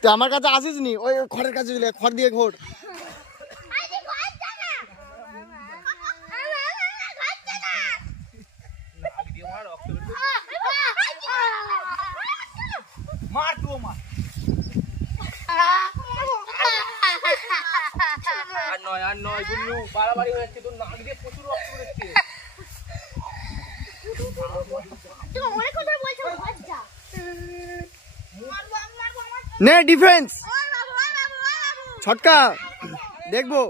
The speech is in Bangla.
তুই আমার কাছে আসিস নি, ওই খড়ের কাছে চলে খড় দিয়ে ঘোর। আর নয় গুল্লু বাড়াবাড়ি হয়ে যাচ্ছে, তোর নাক দিয়ে প্রচুর রক্ত বেরোচ্ছে। নে ডিফেন্স ছটকা দেখবো।